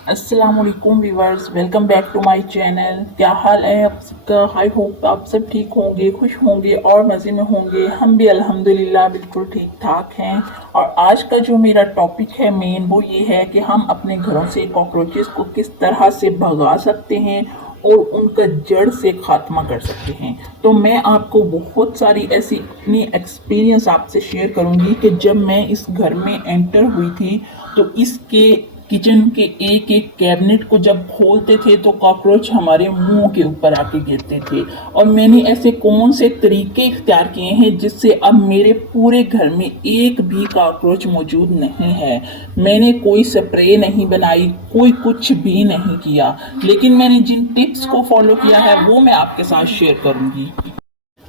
अस्सलामुअलैकुम viewers, welcome back to my channel. क्या हाल है आप सबका? आई होप आप सब ठीक होंगे, खुश होंगे और मज़े में होंगे। हम भी अल्हम्दुलिल्लाह बिल्कुल ठीक ठाक हैं। और आज का जो मेरा टॉपिक है मेन, वो ये है कि हम अपने घरों से कॉकरोचेस को किस तरह से भगा सकते हैं और उनका जड़ से खात्मा कर सकते हैं। तो मैं आपको बहुत सारी ऐसी अपनी एक्सपीरियंस आपसे शेयर करूंगी कि जब मैं इस घर में एंटर हुई थी तो इसके किचन के एक एक कैबिनेट को जब खोलते थे तो कॉकरोच हमारे मुंह के ऊपर आके गिरते थे। और मैंने ऐसे कौन से तरीके इख्तियार किए हैं जिससे अब मेरे पूरे घर में एक भी कॉकरोच मौजूद नहीं है। मैंने कोई स्प्रे नहीं बनाई, कोई कुछ भी नहीं किया, लेकिन मैंने जिन टिप्स को फॉलो किया है वो मैं आपके साथ शेयर करूंगी।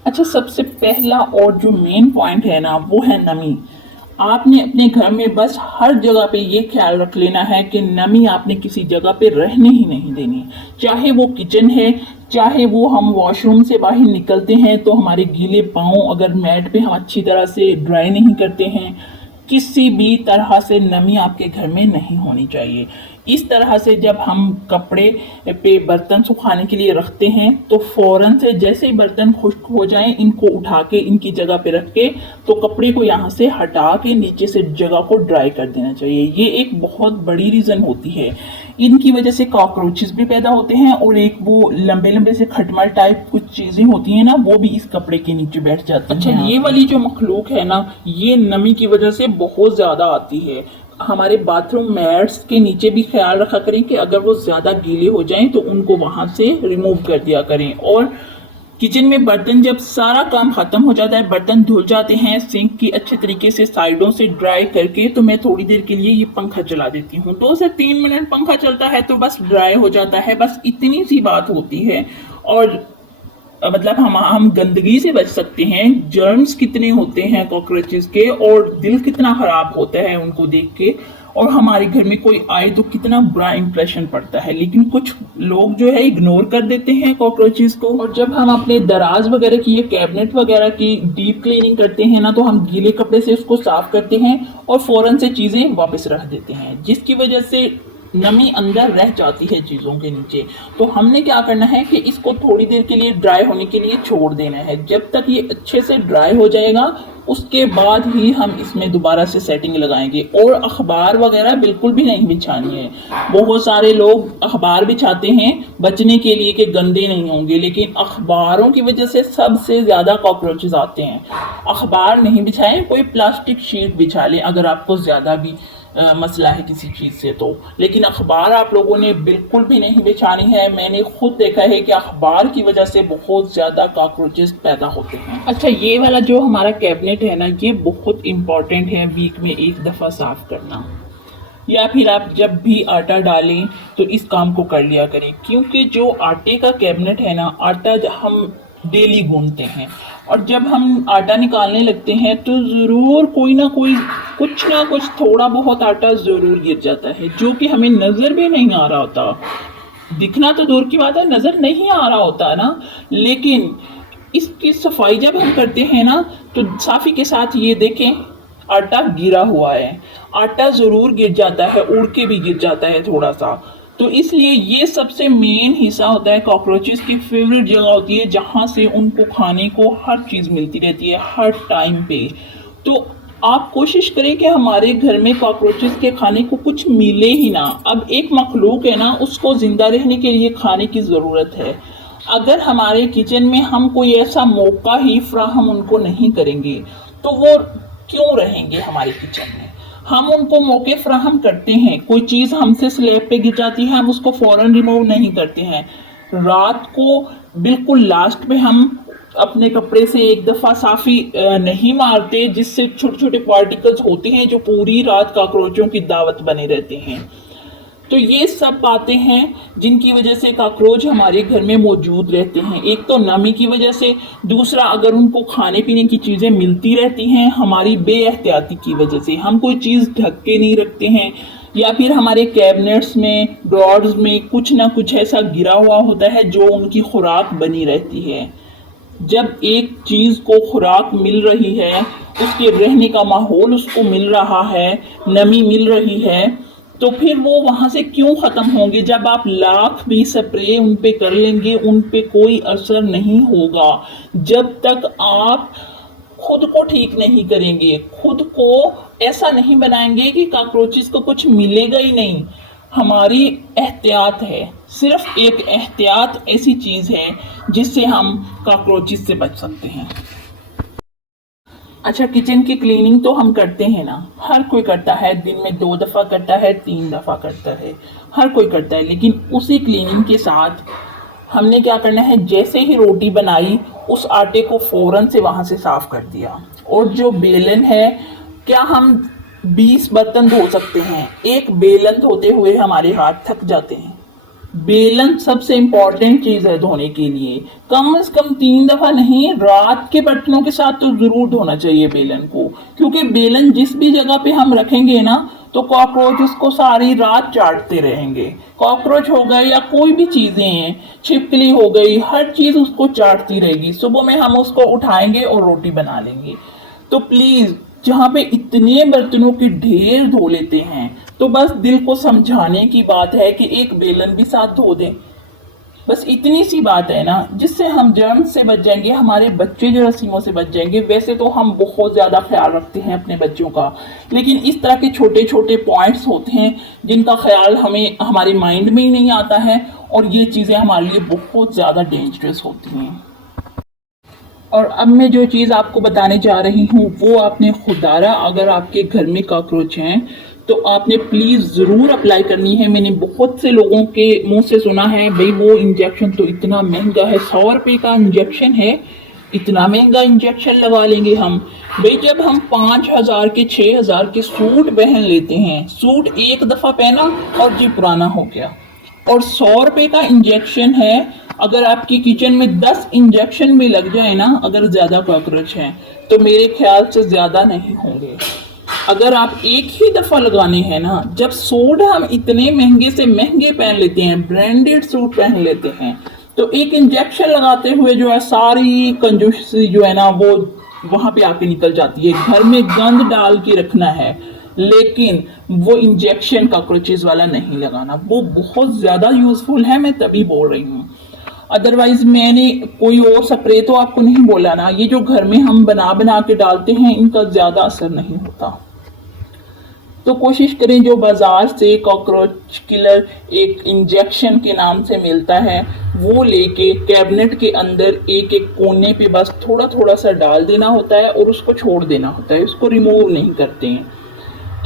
अच्छा, सबसे पहला और जो मेन पॉइंट है ना, वो है नमी। आपने अपने घर में बस हर जगह पे ये ख्याल रख लेना है कि नमी आपने किसी जगह पे रहने ही नहीं देनी। चाहे वो किचन है, चाहे वो हम वॉशरूम से बाहर निकलते हैं तो हमारे गीले पाँव अगर मैट पे हम अच्छी तरह से ड्राई नहीं करते हैं, किसी भी तरह से नमी आपके घर में नहीं होनी चाहिए। इस तरह से जब हम कपड़े पे बर्तन सुखाने के लिए रखते हैं तो फौरन से जैसे ही बर्तन खुश्क हो जाएं, इनको उठा के इनकी जगह पे रख के तो कपड़े को यहाँ से हटा के नीचे से जगह को ड्राई कर देना चाहिए। ये एक बहुत बड़ी रीज़न होती है। इनकी वजह से कॉकरोचेस भी पैदा होते हैं और एक वो लंबे लंबे से खटमल टाइप कुछ चीज़ें होती हैं ना, वो भी इस कपड़े के नीचे बैठ जाती हैं। अच्छा, ये वाली जो मखलूक है ना, ये नमी की वजह से बहुत ज़्यादा आती है। हमारे बाथरूम मैट्स के नीचे भी ख्याल रखा करें कि अगर वो ज़्यादा गीले हो जाएं तो उनको वहाँ से रिमूव कर दिया करें। और किचन में बर्तन जब सारा काम खत्म हो जाता है, बर्तन धुल जाते हैं, सिंक की अच्छे तरीके से साइडों से ड्राई करके, तो मैं थोड़ी देर के लिए ये पंखा चला देती हूँ। 2 से 3 मिनट पंखा चलता है तो बस ड्राई हो जाता है। बस इतनी सी बात होती है। और मतलब हम गंदगी से बच सकते हैं। जर्म्स कितने होते हैं कॉकरोचेस के, और दिल कितना खराब होता है उनको देख के। और हमारे घर में कोई आए तो कितना बुरा इंप्रेशन पड़ता है, लेकिन कुछ लोग जो है इग्नोर कर देते हैं कॉकरोचेस को। और जब हम अपने दराज वगैरह की या कैबिनेट वगैरह की डीप क्लीनिंग करते हैं ना, तो हम गीले कपड़े से उसको साफ करते हैं और फौरन से चीज़ें वापस रख देते हैं, जिसकी वजह से नमी अंदर रह जाती है चीज़ों के नीचे। तो हमने क्या करना है कि इसको थोड़ी देर के लिए ड्राई होने के लिए छोड़ देना है। जब तक ये अच्छे से ड्राई हो जाएगा उसके बाद ही हम इसमें दोबारा से सेटिंग लगाएंगे। और अखबार वगैरह बिल्कुल भी नहीं बिछानी है। बहुत सारे लोग अखबार बिछाते हैं बचने के लिए कि गंदे नहीं होंगे, लेकिन अखबारों की वजह से सबसे ज़्यादा कॉकरोचेस आते हैं। अखबार नहीं बिछाएं, कोई प्लास्टिक शीट बिछा लें अगर आपको ज़्यादा भी मसला है किसी चीज़ से तो। लेकिन अखबार आप लोगों ने बिल्कुल भी नहीं बिछानी है। मैंने खुद देखा है कि अखबार की वजह से बहुत ज़्यादा कॉकरोचेस पैदा होते हैं। अच्छा, ये वाला जो हमारा कैबिनेट है ना, ये बहुत इम्पॉर्टेंट है वीक में एक दफ़ा साफ़ करना। या फिर आप जब भी आटा डालें तो इस काम को कर लिया करें, क्योंकि जो आटे का कैबिनेट है ना, आटा हम डेली गूंथते हैं और जब हम आटा निकालने लगते हैं तो ज़रूर कोई ना कोई कुछ ना कुछ थोड़ा बहुत आटा ज़रूर गिर जाता है, जो कि हमें नज़र भी नहीं आ रहा होता। दिखना तो दूर की बात है, नज़र नहीं आ रहा होता ना। लेकिन इसकी सफाई जब हम करते हैं ना, तो साफ़ी के साथ ये देखें आटा गिरा हुआ है। आटा ज़रूर गिर जाता है, उड़ के भी गिर जाता है थोड़ा सा। तो इसलिए ये सबसे मेन हिस्सा होता है। कॉकरोचेस की फेवरेट जगह होती है जहाँ से उनको खाने को हर चीज़ मिलती रहती है हर टाइम पे। तो आप कोशिश करें कि हमारे घर में कॉकरोचेस के खाने को कुछ मिले ही ना। अब एक मखलूक है ना, उसको ज़िंदा रहने के लिए खाने की ज़रूरत है। अगर हमारे किचन में हम कोई ऐसा मौका ही फ्राहम उनको नहीं करेंगे तो वो क्यों रहेंगे हमारे किचन में। हम उनको मौके फ्राहम करते हैं। कोई चीज़ हमसे स्लैब पे गिर जाती है, हम उसको फ़ौरन रिमूव नहीं करते हैं। रात को बिल्कुल लास्ट में हम अपने कपड़े से एक दफ़ा साफ़ी नहीं मारते, जिससे छोटे छोटे पार्टिकल्स होते हैं जो पूरी रात कॉकरोचों की दावत बने रहते हैं। तो ये सब बातें हैं जिनकी वजह से कॉकरोच हमारे घर में मौजूद रहते हैं। एक तो नमी की वजह से, दूसरा अगर उनको खाने पीने की चीज़ें मिलती रहती हैं हमारी बेएहतियाती की वजह से, हम कोई चीज़ ढक के नहीं रखते हैं, या फिर हमारे कैबिनेट्स में ड्रॉर्स में कुछ ना कुछ ऐसा गिरा हुआ होता है जो उनकी खुराक बनी रहती है। जब एक चीज़ को खुराक मिल रही है, उसके रहने का माहौल उसको मिल रहा है, नमी मिल रही है, तो फिर वो वहां से क्यों खत्म होंगे? जब आप लाख भी स्प्रे उन पे कर लेंगे, उन पे कोई असर नहीं होगा जब तक आप खुद को ठीक नहीं करेंगे, खुद को ऐसा नहीं बनाएंगे कि कॉकरोचेस को कुछ मिलेगा ही नहीं। हमारी एहतियात है, सिर्फ एक एहतियात ऐसी चीज है जिससे हम कॉकरोचेस से बच सकते हैं। अच्छा, किचन की क्लीनिंग तो हम करते हैं ना, हर कोई करता है, दिन में 2 दफ़ा करता है, 3 दफ़ा करता है, हर कोई करता है। लेकिन उसी क्लीनिंग के साथ हमने क्या करना है, जैसे ही रोटी बनाई उस आटे को फ़ौरन से वहाँ से साफ़ कर दिया। और जो बेलन है, क्या हम 20 बर्तन धो सकते हैं? एक बेलन धोते हुए हमारे हाथ थक जाते हैं। बेलन सबसे इम्पॉर्टेंट चीज है धोने के लिए। कम से कम 3 दफा नहीं, रात के बर्तनों के साथ तो जरूर धोना चाहिए बेलन को, क्योंकि बेलन जिस भी जगह पे हम रखेंगे ना, तो कॉकरोच उसको सारी रात चाटते रहेंगे। कॉकरोच हो गए या कोई भी चीजें हैं, छिपकली हो गई, हर चीज उसको चाटती रहेगी। सुबह में हम उसको उठाएंगे और रोटी बना लेंगे। तो प्लीज, जहाँ पे इतने बर्तनों के ढेर धो लेते हैं, तो बस दिल को समझाने की बात है कि एक बेलन भी साथ धो दें। बस इतनी सी बात है ना, जिससे हम जर्म से बच जाएंगे, हमारे बच्चे जरासीमों से बच जाएंगे। वैसे तो हम बहुत ज़्यादा ख्याल रखते हैं अपने बच्चों का, लेकिन इस तरह के छोटे छोटे पॉइंट्स होते हैं जिनका ख्याल हमें हमारे माइंड में ही नहीं आता है, और ये चीज़ें हमारे लिए बहुत ज़्यादा डेंजरस होती हैं। और अब मैं जो चीज़ आपको बताने जा रही हूँ वो आपने खुदारा, अगर आपके घर में कॉकरोच हैं तो आपने प्लीज़ ज़रूर अप्लाई करनी है। मैंने बहुत से लोगों के मुंह से सुना है, भाई वो इंजेक्शन तो इतना महंगा है, 100 रुपये का इंजेक्शन है, इतना महंगा इंजेक्शन लगा लेंगे हम। भाई जब हम 5,000 के 6,000 के सूट पहन लेते हैं, सूट एक दफ़ा पहना और जी पुराना हो गया, और 100 रुपये का इंजेक्शन है। अगर आपकी किचन में 10 इंजेक्शन भी लग जाए ना, अगर ज़्यादा कॉकरोच हैं, तो मेरे ख्याल से ज़्यादा नहीं होंगे। अगर आप एक ही दफ़ा लगाने हैं ना, जब सूट हम इतने महंगे से महंगे पहन लेते हैं, ब्रांडेड सूट पहन लेते हैं, तो एक इंजेक्शन लगाते हुए जो है सारी कंजूसी जो है ना वो वहाँ पे आके निकल जाती है। घर में गंद डाल के रखना है, लेकिन वो इंजेक्शन कॉकरोचेस वाला नहीं लगाना। वो बहुत ज़्यादा यूज़फुल है, मैं तभी बोल रही हूँ। अदरवाइज मैंने कोई और स्प्रे तो आपको नहीं बोला ना। ये जो घर में हम बना बना के डालते हैं, इनका ज़्यादा असर नहीं होता। तो कोशिश करें, जो बाज़ार से कॉकरोच किलर एक इंजेक्शन के नाम से मिलता है, वो लेके कैबिनेट के अंदर एक एक कोने पे बस थोड़ा थोड़ा सा डाल देना होता है और उसको छोड़ देना होता है, उसको रिमूव नहीं करते हैं।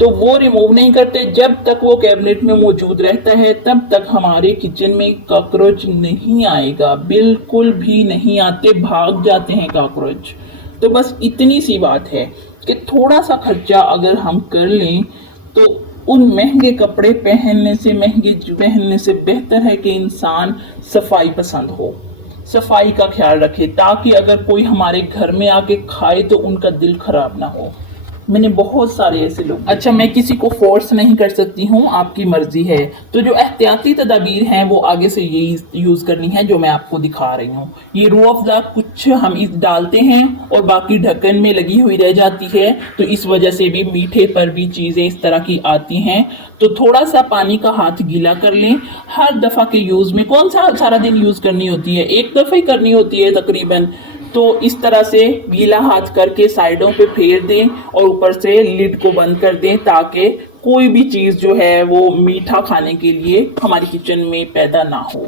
तो वो रिमूव नहीं करते, जब तक वो कैबिनेट में मौजूद रहता है तब तक हमारे किचन में कॉकरोच नहीं आएगा, बिल्कुल भी नहीं आते, भाग जाते हैं कॉकरोच। तो बस इतनी सी बात है कि थोड़ा सा खर्चा अगर हम कर लें तो उन महंगे कपड़े पहनने से बेहतर है कि इंसान सफाई पसंद हो, सफाई का ख्याल रखे, ताकि अगर कोई हमारे घर में आके खाए तो उनका दिल खराब ना हो। मैंने बहुत सारे ऐसे लोग। अच्छा, मैं किसी को फोर्स नहीं कर सकती हूँ, आपकी मर्जी है। तो जो एहतियाती तदाबीर हैं वो आगे से यही यूज़ करनी है जो मैं आपको दिखा रही हूँ। ये रूह अफ़ज़ा कुछ हम इस डालते हैं और बाकी ढक्कन में लगी हुई रह जाती है, तो इस वजह से भी मीठे पर भी चीज़ें इस तरह की आती हैं। तो थोड़ा सा पानी का हाथ गीला कर लें। हर दफ़ा के यूज़ में कौन सा सारा दिन यूज़ करनी होती है, एक दफ़ा ही करनी होती है तकरीबन। तो इस तरह से गीला हाथ करके साइडों पे फेर दें और ऊपर से लिड को बंद कर दें, ताकि कोई भी चीज़ जो है वो मीठा खाने के लिए हमारी किचन में पैदा ना हो।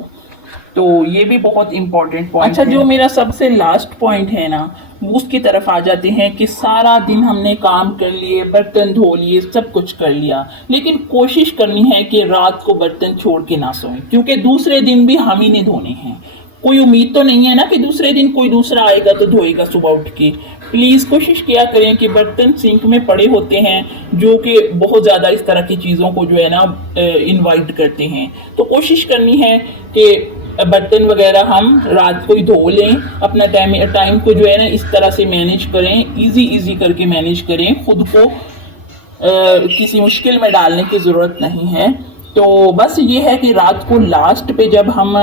तो ये भी बहुत इंपॉर्टेंट पॉइंट। अच्छा, जो मेरा सबसे लास्ट पॉइंट है ना, उसकी तरफ आ जाते हैं कि सारा दिन हमने काम कर लिए, बर्तन धो लिए, सब कुछ कर लिया, लेकिन कोशिश करनी है कि रात को बर्तन छोड़ के ना सोएं, क्योंकि दूसरे दिन भी हम ही ने धोने हैं। कोई उम्मीद तो नहीं है ना कि दूसरे दिन कोई दूसरा आएगा तो धोएगा सुबह उठ के। प्लीज़ कोशिश किया करें कि बर्तन सिंक में पड़े होते हैं जो कि बहुत ज़्यादा इस तरह की चीज़ों को जो है ना इनवाइट करते हैं, तो कोशिश करनी है कि बर्तन वगैरह हम रात को ही धो लें। अपना टाइम को जो है ना इस तरह से मैनेज करें, इजी करके मैनेज करें, खुद को किसी मुश्किल में डालने की ज़रूरत नहीं है। तो बस ये है कि रात को लास्ट पे जब हम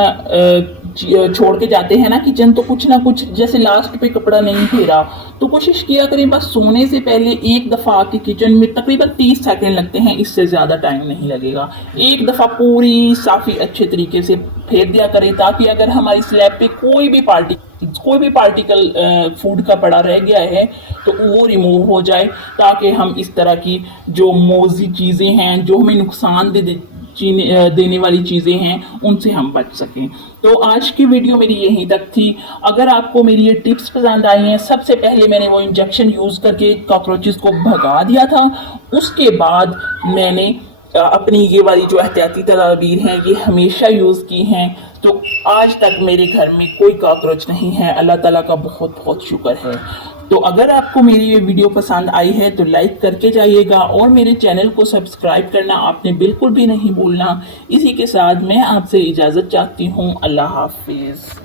छोड़ के जाते हैं ना किचन, तो कुछ ना कुछ जैसे लास्ट पे कपड़ा नहीं फेरा, तो कोशिश किया करें बस सोने से पहले एक दफ़ा आके किचन में, तकरीबन 30 सेकंड लगते हैं, इससे ज़्यादा टाइम नहीं लगेगा, एक दफ़ा पूरी साफ़ी अच्छे तरीके से फेर दिया करें, ताकि अगर हमारी स्लैब पे कोई भी पार्टिकल फूड का पड़ा रह गया है तो वो रिमूव हो जाए, ताकि हम इस तरह की जो मोज़ी चीज़ें हैं, जो हमें नुकसान देने वाली चीज़ें हैं, उनसे हम बच सकें। तो आज की वीडियो मेरी यहीं तक थी। अगर आपको मेरी ये टिप्स पसंद आई हैं, सबसे पहले मैंने वो इंजेक्शन यूज़ करके कॉकरोचेस को भगा दिया था, उसके बाद मैंने अपनी ये वाली जो एहतियाती तदाबीर हैं ये हमेशा यूज़ की हैं, तो आज तक मेरे घर में कोई कॉकरोच नहीं है, अल्लाह ताला का बहुत बहुत शुक्र है। तो अगर आपको मेरी ये वीडियो पसंद आई है तो लाइक करके जाइएगा, और मेरे चैनल को सब्सक्राइब करना आपने बिल्कुल भी नहीं भूलना। इसी के साथ मैं आपसे इजाज़त चाहती हूँ। अल्लाह हाफिज़।